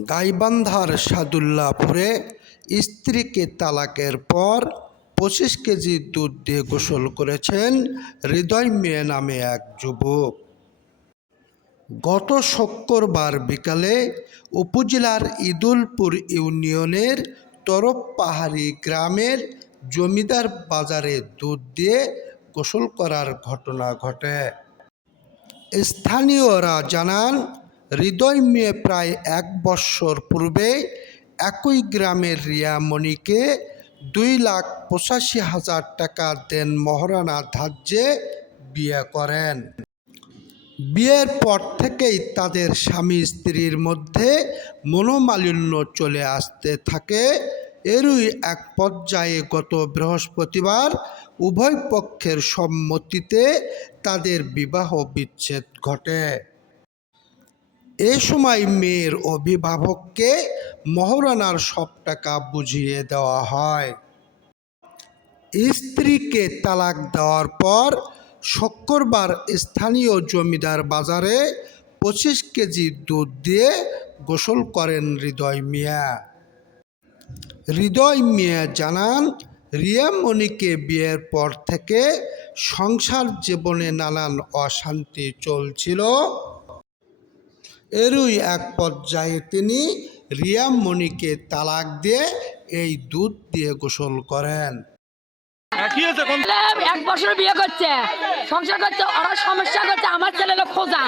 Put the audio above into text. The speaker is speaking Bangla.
গাইবান্ধার সাদুল্লাপুরে স্ত্রীকে তালাকের পর পঁচিশ কেজি দুধ দিয়ে গোসল করেছেন হৃদয় মেয়ে নামে এক যুবক। গত শুক্রবার বিকালে উপজেলার ইদুলপুর ইউনিয়নের তরফ পাহাড়ি গ্রামের জমিদার বাজারে দুধ দিয়ে গোসল করার ঘটনা ঘটে। স্থানীয়রা জানান হৃদয় মেয়ে প্রায় এক বৎসর পূর্বে একই গ্রামের রিয়া মণিকে দুই লাখ পঁচাশি হাজার টাকা দেন মহারানা ধার্যে বিয়ে করেন। বিয়ের পর থেকেই তাদের স্বামী স্ত্রীর মধ্যে মনোমালিন্য চলে আসতে থাকে। এরই এক পর্যায়ে গত বৃহস্পতিবার উভয় পক্ষের সম্মতিতে তাদের বিবাহ বিচ্ছেদ ঘটে। এ সময় মেয়ের অভিভাবককে মহারানার সব টাকা বুঝিয়ে দেওয়া হয়। স্ত্রীকে তালাক দেওয়ার পর শুক্রবার স্থানীয় জমিদার বাজারে পঁচিশ কেজি দুধ দিয়ে গোসল করেন হৃদয় মিয়া। হৃদয় মিয়া জানান, রিয়া মণিকে বিয়ের পর থেকে সংসার জীবনে নানান অশান্তি চলছিল। এরই এক পর্যায়ে তিনি রিয়াম মণিকে তালাক দিয়ে এই দুধ দিয়ে গোসল করেন। ছেলে এক বছর বিয়ে করছে সংসার করছে ওরা সমস্যা করছে আমার ছেলে খোঁজা।